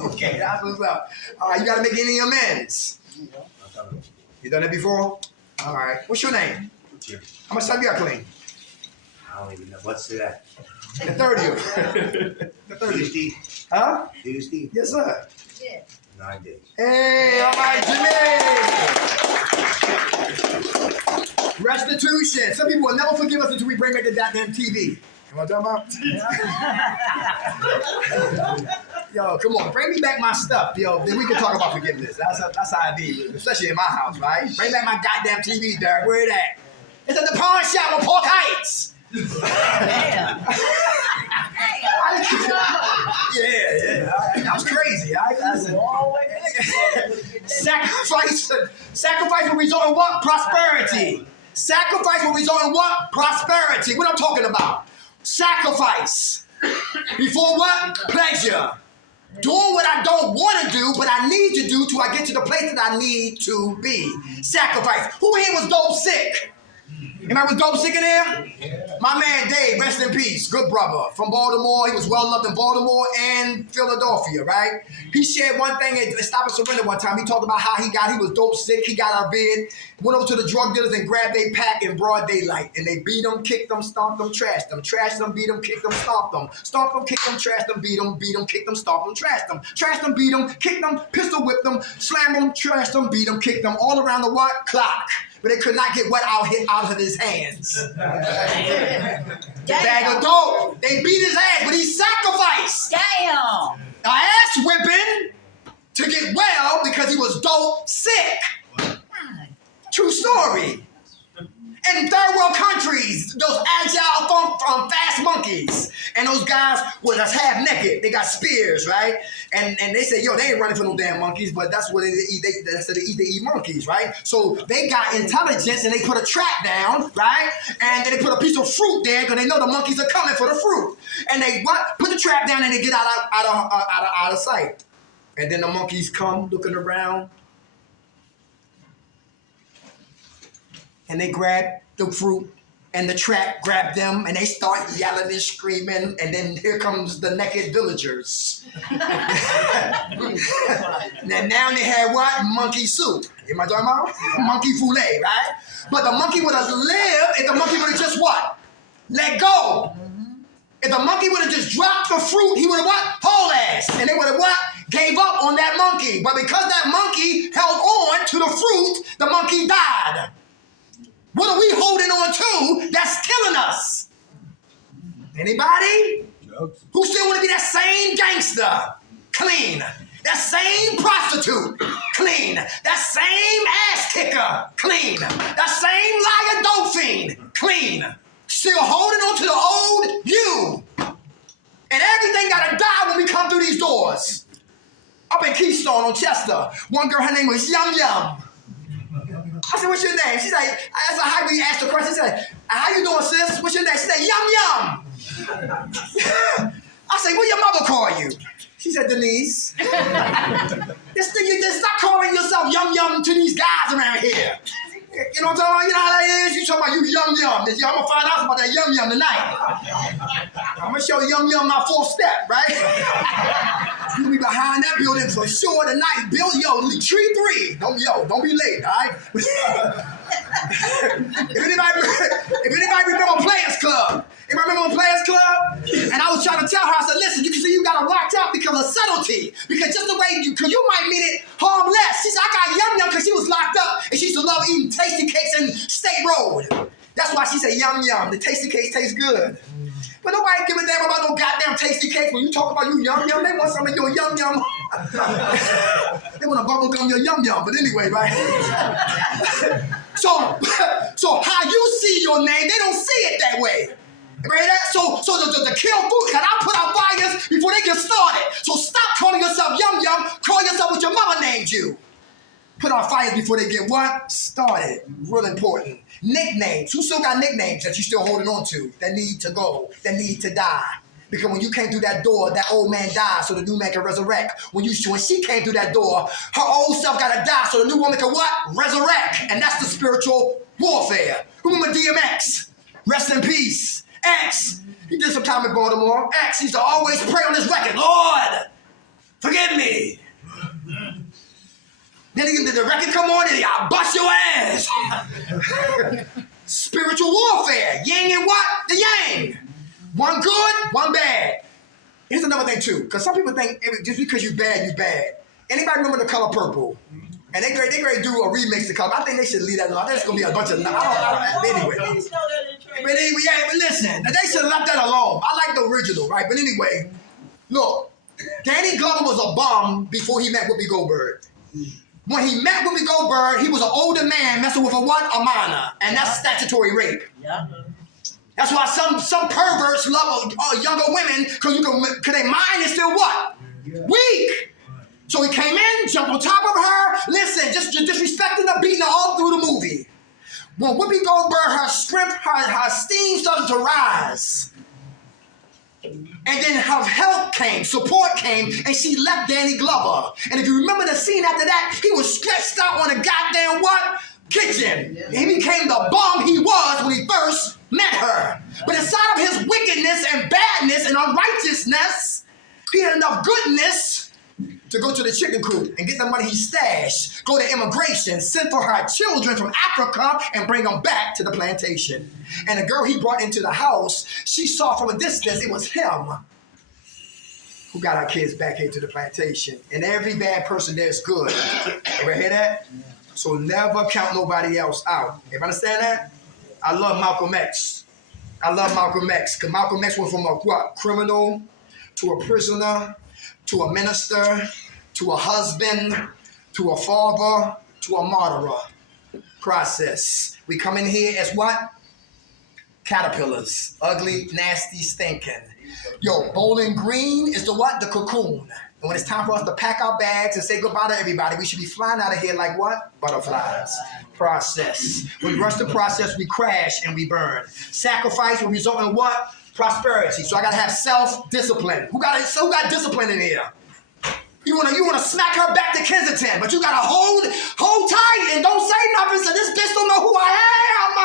Okay, that's what's up. All right, you gotta make any amends. You done that before? All right. What's your name? How much time you got clean? I don't even know. What's that? The 30th. The 30th. Tuesday? Huh? Tuesday? Yes, sir. 9 days. Hey, all right, Jimmy. Restitution. Some people will never forgive us until we bring back the goddamn TV. You know what I'm talking about? Yo, come on, bring me back my stuff, yo. Then we can talk about forgiveness. That's how I be, especially in my house, right? Bring back my goddamn TV, Derek. Where it at? It's at the pawn shop on Park Heights. Damn. Yeah. That was crazy. Sacrifice will result in what? Prosperity. Sacrifice will result in what? Prosperity. What I'm talking about? Sacrifice. Before what? Pleasure. Doing what I don't want to do, but I need to do till I get to the place that I need to be. Sacrifice. Who here was dope sick? Anybody was dope sick in here? Yeah. My man Dave, rest in peace, good brother from Baltimore. He was well loved in Baltimore and Philadelphia, right? He shared one thing at Stop and Surrender one time. He talked about how he was dope sick. He got out of bed, went over to the drug dealers and grabbed their pack in broad daylight. And they beat him, kicked him, stomped him, trashed him. Trashed him, beat him, kicked him, stomped him. Stomped him, kicked him, trashed him, beat him, kicked him, stomped him, trashed him. Trashed him, beat him, kicked him, pistol whipped him, slammed him, trashed him, beat him, kicked him, all around the what? Clock. But they could not get what out of his hands. Bag of dope. They beat his ass, but he sacrificed. Damn. An ass whipping to get well because he was dope sick. True story. In third world countries, those agile, fast monkeys, and those guys were just half naked. They got spears, right? And they say, yo, they ain't running for no damn monkeys, but that's what they eat. They eat monkeys, right? So they got intelligence and they put a trap down, right? And then they put a piece of fruit there because they know the monkeys are coming for the fruit. And they put the trap down and they get out of sight. And then the monkeys come looking around. And they grab the fruit, and the trap grabbed them, and they start yelling and screaming, and then here comes the naked villagers. And now they had what? Monkey soup. Am I talking about? Monkey filet, right? But the monkey would have lived if the monkey would have just what? Let go. If the monkey would have just dropped the fruit, he would have what? Whole ass. And they would have what? Gave up on that monkey. But because that monkey held on to the fruit, the monkey died. What are we holding on to that's killing us? Anybody? Drugs. Who still want to be that same gangster? Clean. That same prostitute? Clean. That same ass kicker? Clean. That same liar dope fiend? Clean. Still holding on to the old you. And everything gotta die when we come through these doors. Up in Keystone on Chester, one girl, her name was Yum Yum. I said, what's your name? She's like, that's how we asked the question. She said, how you doing, sis? What's your name? She said, Yum Yum. I said, what your mother call you? She said, Denise. Stop calling yourself Yum Yum to these guys around here. You know what I'm talking about? You know how that is? You talking about you Yum Yum. I'm going to find out about that Yum Yum tonight. I'm going to show Yum Yum my 4th step, right? You'll be behind that building for sure tonight. Bill, tree 3. Don't be late, all right? If anybody remember Players Club? Anybody remember Players Club? And I was trying to tell her, I said, listen, you can see you got to watch out because of subtlety. Because just the way because you might mean it harmless. She said, I got Yum Yum because she was locked up and she used to love eating tasty cakes in State Road. That's why she said Yum Yum. The tasty cakes taste good. But nobody give a damn about no goddamn tasty cake. When you talk about you yum yum, they want some of your yum yum. They want to bubble gum your yum yum. But anyway, right? So how you see your name, they don't see it that way. Right? So the kill food, can I put out fires before they get started? So stop calling yourself yum yum. Call yourself what your mama named you. Put out fires before they get what? Started. Real important. Nicknames. Who still got nicknames that you still holding on to? That need to go. That need to die. Because when you came through that door, that old man died so the new man can resurrect. When she came through that door, her old self got to die so the new woman can what? Resurrect. And that's the spiritual warfare. Remember DMX? Rest in peace. X. He did some time in Baltimore. X used to always pray on his record, Lord, forgive me. Then the record come on and I'll bust your ass. Spiritual warfare. Yin and what? The yang. One good, one bad. Here's another thing too, because some people think just because you bad, you bad. Anybody remember the color purple? And they great do a remix of color. I think they should leave that alone. There's gonna be a bunch of anyway. But listen, they should have left that alone. I like the original, right? But anyway, look, Danny Glover was a bum before he met Whoopi Goldberg. When he met Whoopi Goldberg, he was an older man messing with a what? A minor. And that's statutory rape. Yeah. That's why some perverts love younger women, because their mind is still what? Weak. So he came in, jumped on top of her, listen, just disrespecting her, beating her all through the movie. When Whoopi Goldberg, her strength, her steam started to rise. And then her help came, support came, and she left Danny Glover. And if you remember the scene after that, he was stretched out on a goddamn what? Kitchen. And he became the bum he was when he first met her. But inside of his wickedness and badness and unrighteousness, he had enough goodness to go to the chicken coop and get the money he stashed, go to immigration, send for her children from Africa and bring them back to the plantation. And the girl he brought into the house, she saw from a distance it was him who got our kids back here to the plantation. And every bad person there is good. Ever hear that? So never count nobody else out. Everybody understand that? I love Malcolm X. Because Malcolm X went from a what? Criminal to a prisoner to a minister, to a husband, to a father, to a martyr. Process. We come in here as what? Caterpillars. Ugly, nasty, stinking. Yo, Bowling Green is the what? The cocoon. And when it's time for us to pack our bags and say goodbye to everybody, we should be flying out of here like what? Butterflies. Process. When we rush the process, we crash and we burn. Sacrifice will result in what? Prosperity. So I gotta have self-discipline. Who got discipline in here? You wanna smack her back to Kensington, but you gotta hold tight and don't say nothing so this bitch don't know who I am.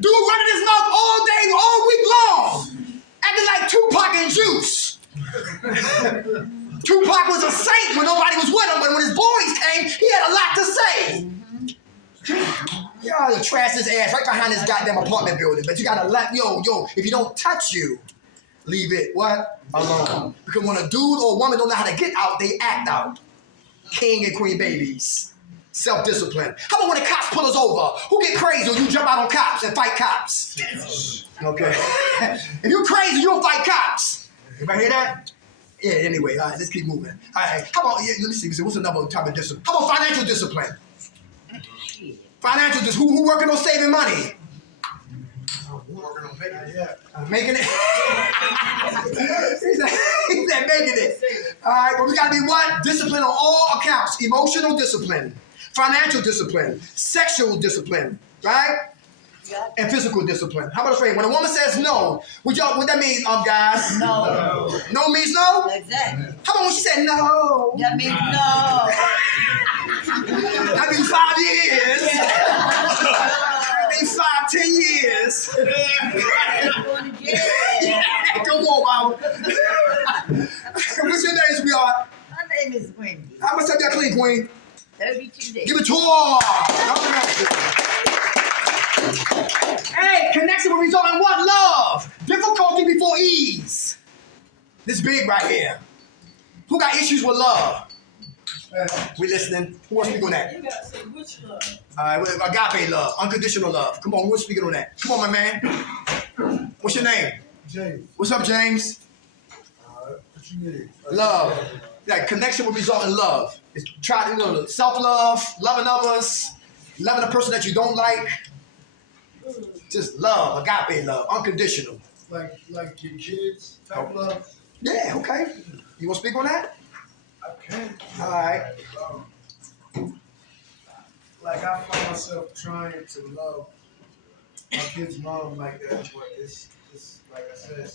Dude running his mouth all day, all week long, acting like Tupac and Juice. Tupac was a saint when nobody was with him, but when his boys came, he had a lot to say. Y'all trash his ass right behind this goddamn apartment building. But you gotta let, if you don't touch you, leave it, what? Alone. Because when a dude or a woman don't know how to get out, they act out. King and queen babies. Self-discipline. How about when the cops pull us over? Who get crazy when you jump out on cops and fight cops? Okay. If you're crazy, you don't fight cops. Everybody hear that? Yeah, anyway, all right, let's keep moving. All right, how about, let me see, what's another type of discipline? How about financial discipline? Financial discipline, who working on saving money? Making it. he said making it. All right, but we gotta be what? Discipline on all accounts. Emotional discipline, financial discipline, sexual discipline, right? And physical discipline. How about this phrase? When a woman says no, what that mean, guys? No. No means no? Exactly. How about when she said no? That means no. That means 5 years. That means 5-10 years. Yeah, come on, mama. What's your name, sweetheart? My name is Wendy. How much time you got clean, queen? 32 days. Give it to her. Hey, connection will result in what? Love. Difficulty before ease. This big right here. Who got issues with love? We listening. Who wants to speak on that? You gotta say which love. All right, agape love, unconditional love. Come on, who wants to speak on that? Come on, my man. What's your name? James, What's up, James? what you need? Love. That connection will result in love. It's try to self-love, loving others, loving a person that you don't like. Just love, agape love, unconditional. Like your kids type love. Yeah, okay. You want to speak on that? I can. All right. Like I find myself trying to love my kid's mom like that, but it's like I said,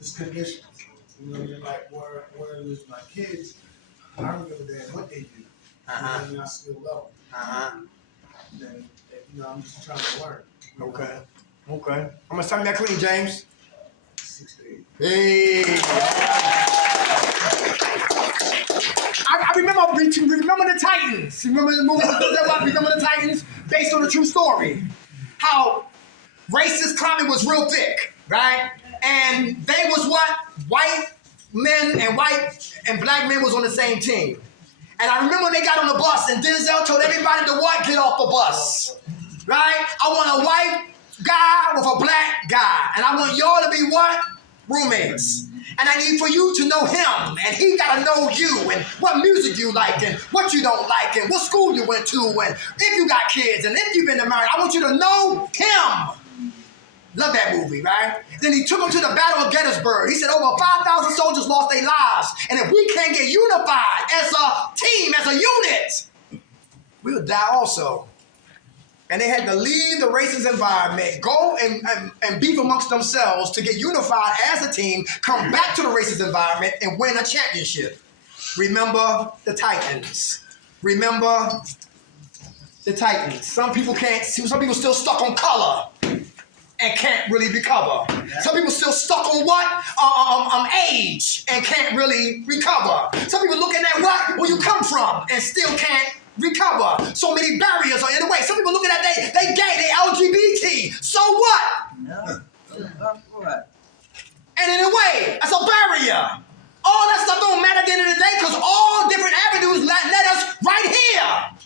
it's conditions. You know what I mean? Like where it is my kids, I don't give a damn what they do. You know what I mean? I still love them. And I'm just trying to learn. You know? Okay. Okay. How much time you got clean, James? 6 to 8. Hey. I remember the Titans. Remember the movie? Remember the Titans? Based on a true story. How racist climate was real thick, right? And they was what? White men and black men was on the same team. And I remember when they got on the bus and Denzel told everybody to what? Get off the bus. Right? I want a white guy with a black guy. And I want y'all to be what? Roommates. And I need for you to know him. And he got to know you and what music you like and what you don't like and what school you went to and if you got kids and if you've been married. I want you to know him. Love that movie, right? Then he took him to the Battle of Gettysburg. He said over 5,000 soldiers lost their lives. And if we can't get unified as a team, as a unit, we'll die also. And they had to leave the racist environment, go and beef amongst themselves to get unified as a team, come back to the racist environment and win a championship. Remember the Titans. Remember the Titans. Some people still stuck on color and can't really recover. Some people still stuck on what? Age and can't really recover. Some people looking at where you come from and still can't recover. So many barriers are in the way. Some people looking at they gay, they LGBT. So what? No. What? And in a way, that's a barrier. All that stuff don't matter at the end of the day because all different avenues led us right here.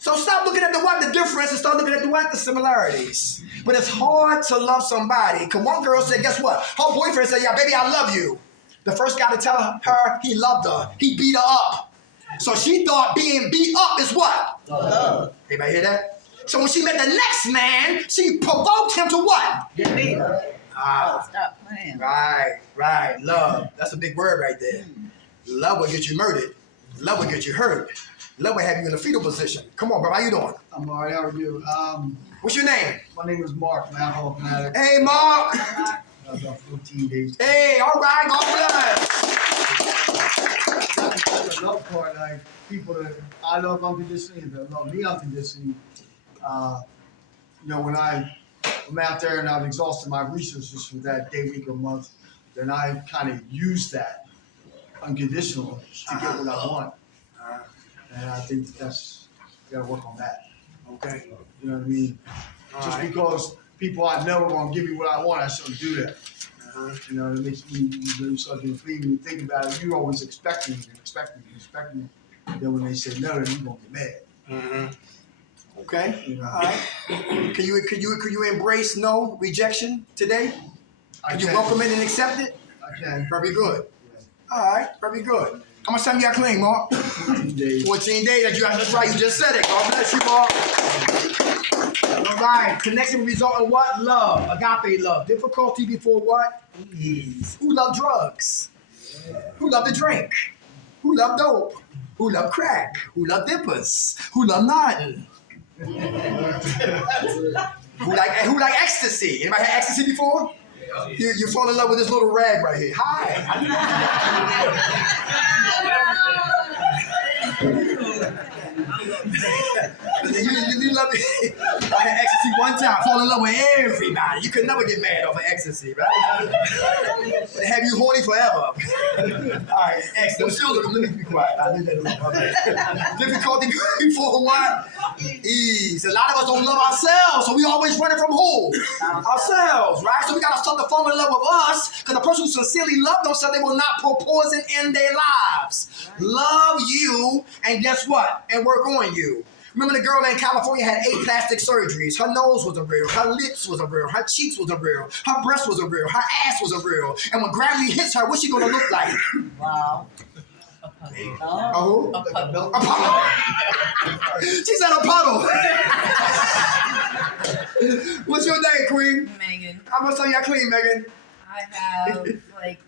So stop looking at the difference and start looking at the similarities. But it's hard to love somebody. Because one girl said, guess what? Her boyfriend said, yeah, baby, I love you. The first guy to tell her he loved her, he beat her up. So she thought being beat up is what? Love. Anybody hear that? So when she met the next man, she provoked him to what? Get me. Ah, Stop playing. right. Love. That's a big word right there. Love will get you murdered. Love will get you hurt. Love will have you in a fetal position. Come on, bro. How you doing? I'm alright. How are you? What's your name? My name is Mark. I'm an alcohol addict. Hey, Mark. About 14 days. Hey, all right. God bless. That's the love part, like people that I love unconditionally and that love me unconditionally. When I'm out there and I've exhausted my resources for that day, week, or month, then I kind of use that unconditional to get what I want. And I think that's, you gotta work on that. Okay. You know what I mean? Just because people I know are gonna give me what I want, I shouldn't do that. You know, it makes me start getting free. When you think about it, you're always expecting. Then when they say no, then you're gonna get mad. Mm-hmm. Okay. You know? All right. Can you embrace no rejection today? Can you welcome it and accept it? I can. Very good. All right. Very good. How much time you got clean, Mark? 14 days. 14 days. That's right. You just said it. God bless you, Mark. All right. Connection result in what? Love. Agape love. Difficulty before what? Ease. Who love drugs? Who love to drink? Who love dope? Who love crack? Who love dippers? Who love nodding? Who like ecstasy? Anybody had ecstasy before? You fall in love with this little rag right here. Hi. you love it. I had ecstasy one time, fall in love with everybody. You could never get mad over ecstasy, right? They have you horny forever. All right, ecstasy. I'm still looking. Let me be quiet. I did that. Okay. Difficulty before what? Ease. A lot of us don't love ourselves, so we always running from who? Ourselves, right? So we gotta start to fall in love with us, because the person who sincerely loves themselves, they will not pour poison in their lives. Love you, and guess what? And work on you. Remember the girl in California had 8 plastic surgeries. Her nose wasn't real. Her lips wasn't real. Her cheeks wasn't real. Her breast wasn't real. Her ass wasn't real. And when gravity hits her, what's she gonna look like? Wow. A who? A puddle. A puddle. She said a puddle. What's your name, Queen? Megan. How much time y'all clean, Megan? I have like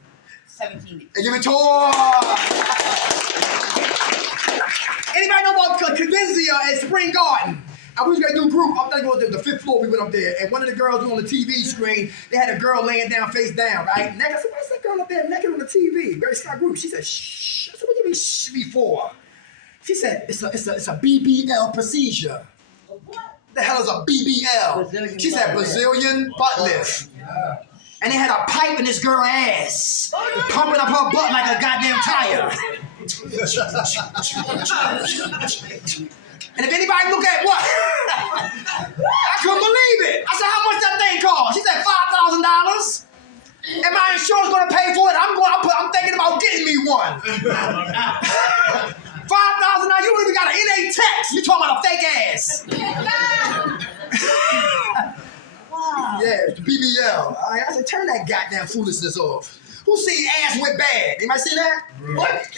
17 days. And give it to her. Anybody know about Cadenzia at Spring Garden? I was gonna do a group. I'm thinking it was the 5th floor. We went up there, and one of the girls on the TV screen, they had a girl laying down, face down, right? Naked. I said, "What's that girl up there naked on the TV?" Very smart group. She said, "Shh." I said, "What do you mean shh before?" She said, "It's a BBL procedure." The hell is a BBL? Brazilian She said, butt lift. "Brazilian butt lift." And they had a pipe in this girl's ass, pumping up her butt like a goddamn tire. And if anybody look at what? I couldn't believe it. I said, "How much that thing cost?" She said, $5,000. And my insurance gonna pay for it. I'm thinking about getting me one. $5,000. You even got an NA text. You talking about a fake ass? Wow. Yeah, the BBL. I said, turn that goddamn foolishness off. Who seen ass went bad? Anybody see that? What? Ass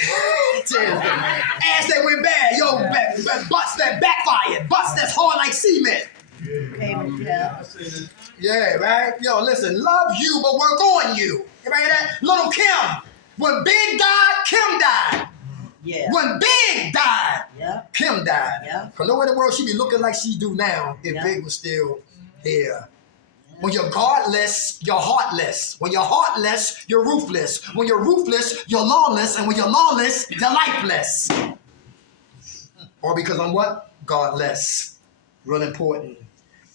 that went bad. Yo, butts that backfired. Butts that's hard like cement. Hey, Michelle. Yeah, right? Yo, listen, love you, but work on you. Everybody hear that? Little Kim. When Big died, Kim died. Yeah. When Big died, Yeah. Kim died. Yeah. Because nowhere in the world she be looking like she do now if Yeah. Big was still here. When you're godless, you're heartless. When you're heartless, you're ruthless. When you're ruthless, you're lawless. And when you're lawless, you're lifeless. Or because I'm what? Godless. Real important.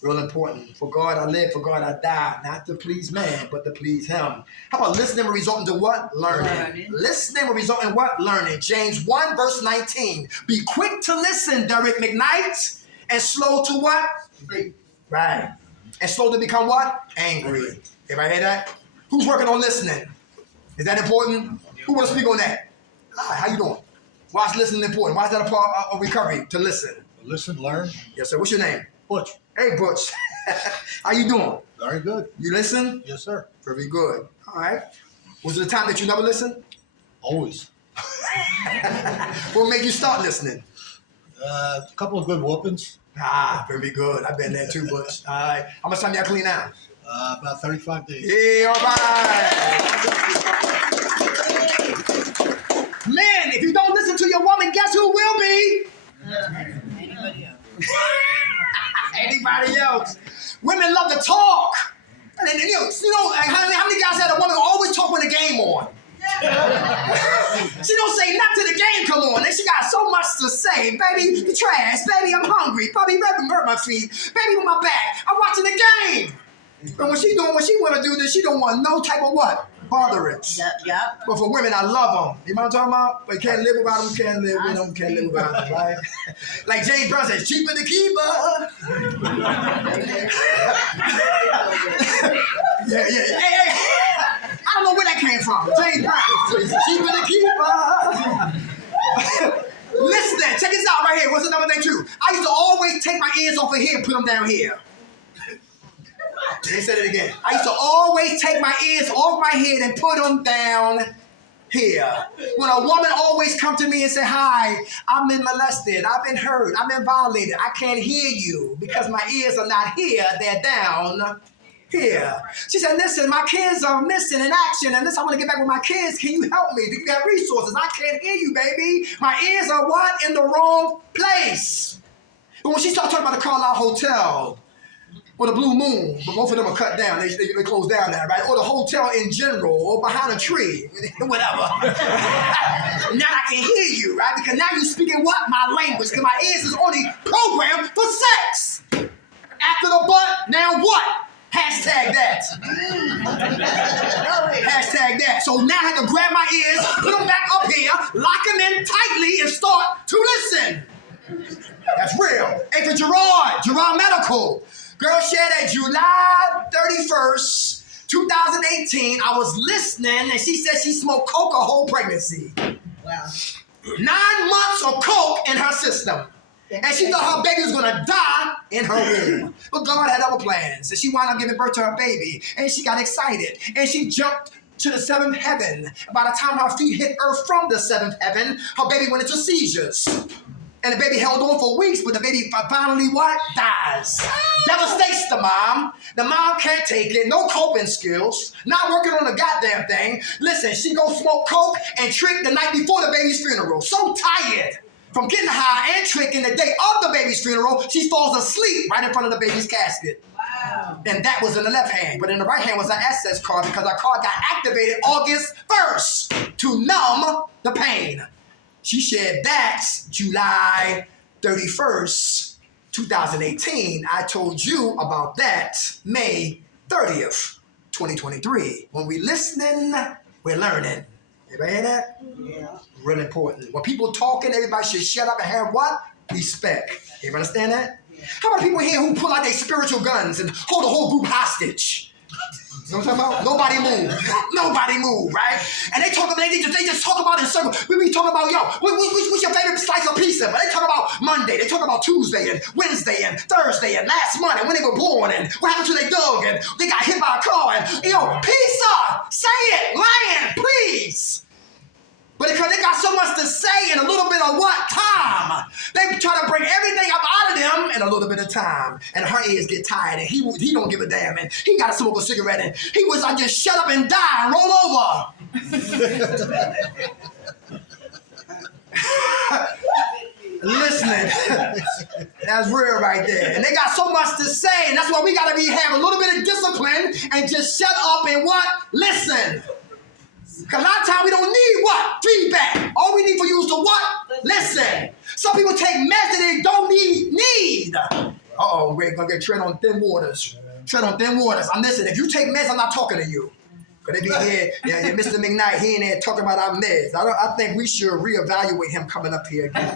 Real important. For God I live, for God I die. Not to please man, but to please him. How about listening will result into what? Learning. Listening will result in what? Learning. James 1 verse 19. Be quick to listen, Derek McKnight. And slow to what? Speak. Right. And slow to become what? Angry. Everybody hear that? Who's working on listening? Is that important? Who want to speak on that? Hi, how you doing? Why is listening important? Why is that a part of recovery, to listen? Listen, learn. Yes, sir. What's your name? Butch. Hey, Butch. How you doing? Very good. You listen? Yes, sir. Very good. All right. Was it a time that you never listened? Always. What made you start listening? A couple of good whoopings. Ah, very good. I've been there too, Butch. All right. How much time y'all clean now? About 35 days. Yeah, all right. Man, if you don't listen to your woman, guess who will be? Anybody else? Anybody else. Women love to talk. And then, like, how many guys had a woman who always talk when the game on? She don't say nothing to the game come on. And she got so much to say. Baby, the trash. Baby, I'm hungry. Probably hurt my feet. Baby, with my back. I'm watching the game. But when she doing what she want to do, then she don't want no type of what? Botherance. Yep. But for women, I love them. You know what I'm talking about? But can't live without them, can't live with them, can't live without them, right? Like James Brown says, cheaper to keep her. Yeah. Hey. I don't know where that came from. James Brown. Cheaper to keep her. Listen, check this out right here. What's another thing too? I used to always take my ears off of here and put them down here. They said it again. I used to always take my ears off my head and put them down here. When a woman always come to me and say, "Hi, I've been molested, I've been hurt, I've been violated, I can't hear you because my ears are not here, they're down here." She said, "Listen, my kids are missing in action, and listen, I want to get back with my kids. Can you help me? Do you have resources? I can't hear you, baby. My ears are what? In the wrong place." But when she started talking about the Carlisle Hotel, or the Blue Moon, but both of them are cut down. They closed down now, right? Or the hotel in general, or behind a tree, whatever. Now I can hear you, right? Because now you're speaking what? My language, because my ears is only programmed for sex. after the butt, now what? Hashtag that. Hashtag that. So now I have to grab my ears, put them back up here, lock them in tightly, and start to listen. That's real. Hey, for Gerard Medical. Girl shared that July 31st, 2018, I was listening, and she said she smoked coke her whole pregnancy. Wow. 9 months of coke in her system. And she thought her baby was gonna die in her womb. But God had other plans. And she wound up giving birth to her baby. And she got excited. And she jumped to the 7th heaven. By the time her feet hit earth from the 7th heaven, her baby went into seizures. And the baby held on for weeks, but the baby finally what? Dies. Devastates the mom. The mom can't take it. No coping skills. Not working on a goddamn thing. Listen, she go smoke coke and trick the night before the baby's funeral. So tired from getting high and tricking the day of the baby's funeral, she falls asleep right in front of the baby's casket. Wow. And that was in the left hand. But in the right hand was an access card because our card got activated August 1st to numb the pain. She shared that July 31st, 2018. I told you about that May 30th, 2023. When we listening, we're learning. Everybody hear that? Yeah. Real important. When people talking, everybody should shut up and have what? Respect. You understand that? Yeah. How about people here who pull out their spiritual guns and hold the whole group hostage? You know what I'm talking about? Nobody move. Nobody move, right? And they talk about, they just talk about it in circles. We be talking about, yo, what's your favorite slice of pizza? But they talk about Monday, they talk about Tuesday and Wednesday and Thursday and last month and when they were born and what happened to their dog and they got hit by a car and, yo, pizza, say it, land, please. But because they got so much to say in a little bit of what? Time. They try to bring everything up out of them in a little bit of time. And her ears get tired and he don't give a damn and he got to smoke a cigarette and he was like, just shut up and die and roll over. Listening. That's real right there. And they got so much to say and that's why we got to have a little bit of discipline and just shut up and what? Listen. Because a lot of times we don't need what? Feedback. All we need for you is to what? Listen. Some people take meds that they don't need. Uh-oh, we're going to get tread on thin waters. Tread on thin waters. I'm listening. If you take meds, I'm not talking to you. Because they be here, yeah, Mr. McKnight, he in there talking about our meds. I think we should reevaluate him coming up here again.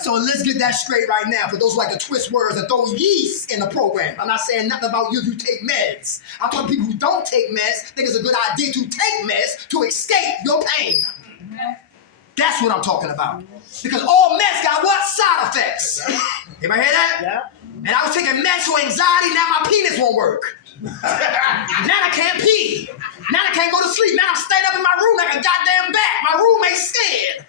So let's get that straight right now. For those who like to twist words and throw yeast in the program. I'm not saying nothing about you if you take meds. I'm talking to people who don't take meds, think it's a good idea to take meds to escape your pain. That's what I'm talking about. Because all meds got what? Side effects. Anybody hear that? Yeah. And I was taking meds for anxiety, now my penis won't work. Now I can't pee. Now I can't go to sleep. Now I'm staying up in my room like a goddamn bat. My roommate's scared.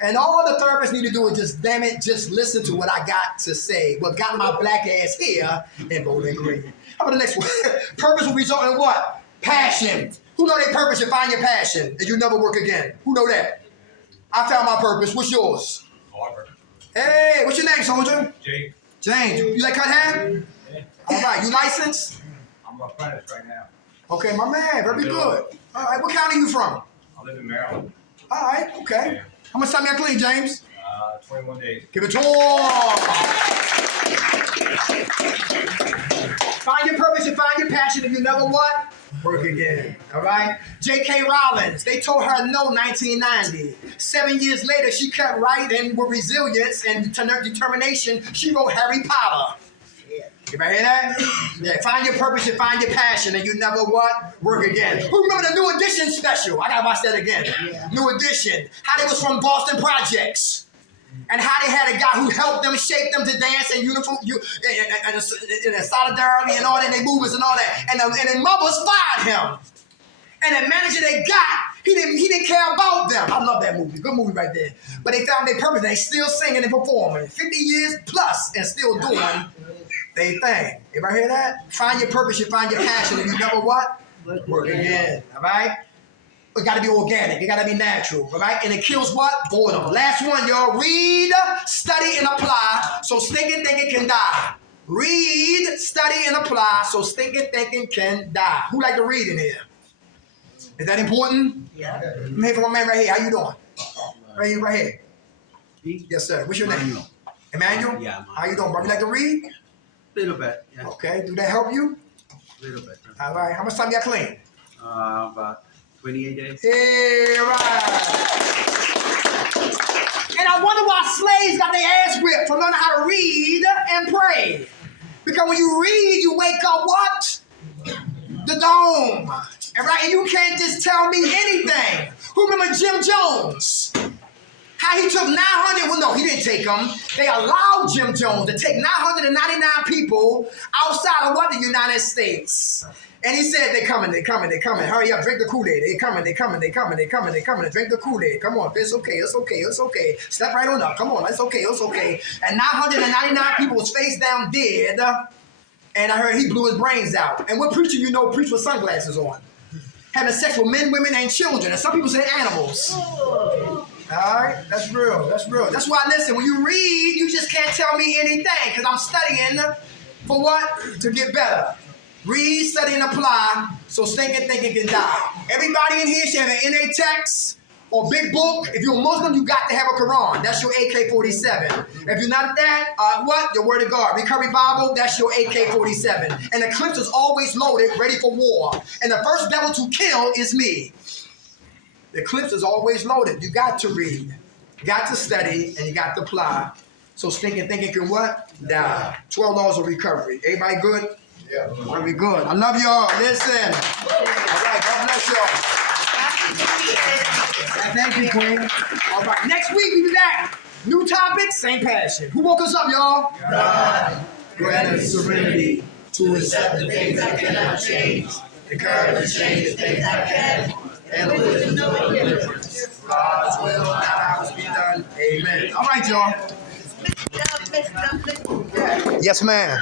And all the therapists need to do is just, damn it, just listen to what I got to say. What got my black ass here in Bowling Green. How about the next one? Purpose will result in what? Passion. Who know their purpose? You find your passion and you never work again. Who know that? I found my purpose. What's yours? Barber. Hey, what's your name, soldier? Jake. James. You like cut hair? Yeah. All right. You licensed? I'm a apprentice right now. Okay, my man. Very good. All right. What county you from? I live in Maryland. All right. Okay. Yeah. How much time you got clean, James? 21 days. Give it to him. Find your purpose and find your passion. If you never what? Work again. All right? J.K. Rowling, they told her no 1990. 7 years later, she kept writing with resilience and determination. She wrote Harry Potter. You ever hear that? Yeah, find your purpose and find your passion, and you never what? Work again. Who remember the New Edition special? I gotta watch that again. Yeah. New Edition. How they was from Boston Projects. And how they had a guy who helped them, shape them to dance in uniform, and solidarity and all that, and they movements and all that. And the mothers fired him. And the manager they got, he didn't care about them. I love that movie. Good movie right there. But they found their purpose. They still singing and performing. 50 years plus and still doing their thing. Everybody hear that? Find your purpose, you find your passion, and you never what? Work again. All right? It got to be organic. It got to be natural, all right? And it kills what? Boredom. Last one, y'all. Read, study, and apply so stinking thinking can die. Read, study, and apply so stinking thinking can die. Who like to read in here? Is that important? Yeah. I'm here for my man right here. How you doing? Right here. Me? Yes, sir. What's your name? Manuel. Emmanuel? Yeah, How you doing, bro? You like to read? little bit. Yeah, Okay. Do that help you? little bit. All right. How much time you got clean? About 28 days. Yeah, right. And I wonder why slaves got their ass whipped for learning how to read and pray. Because when you read, you wake up what? The dome. And right, and you can't just tell me anything. Who remember Jim Jones? How he took 900, well, no, he didn't take them. They allowed Jim Jones to take 999 people outside of what? The United States. And he said, they're coming. Hurry up, drink the Kool-Aid. They're coming. Drink the Kool-Aid. Come on, it's okay. Step right on up. Come on, it's okay. And 999 people was face down dead. And I heard he blew his brains out. And what preacher you know preach with sunglasses on? Having sex with men, women, and children. And some people say animals. All right, that's real. That's why, listen, when you read, you just can't tell me anything because I'm studying for what? To get better. Read, study, and apply so thinking can die. Everybody in here should have an NA text or big book. If you're a Muslim, you got to have a Quran. That's your AK-47. If you're not that, what? Your Word of God. Recovery Bible, that's your AK-47. And the clips is always loaded, ready for war. And the first devil to kill is me. The clips is always loaded. You got to read, you got to study, and you got to apply. So thinking can what? Die. 12 laws of recovery. Everybody good? Yeah. Very good. I love y'all. Listen. All right. God bless y'all. Thank you, Queen. All right. Next week we be back. New topic, same passion. Who woke us up, y'all? God. Grant us serenity to accept the things that cannot change, the courage to change the things that can, and the wisdom to know the difference. God's will, not ours, be done. Amen. All right, y'all. Yes, ma'am.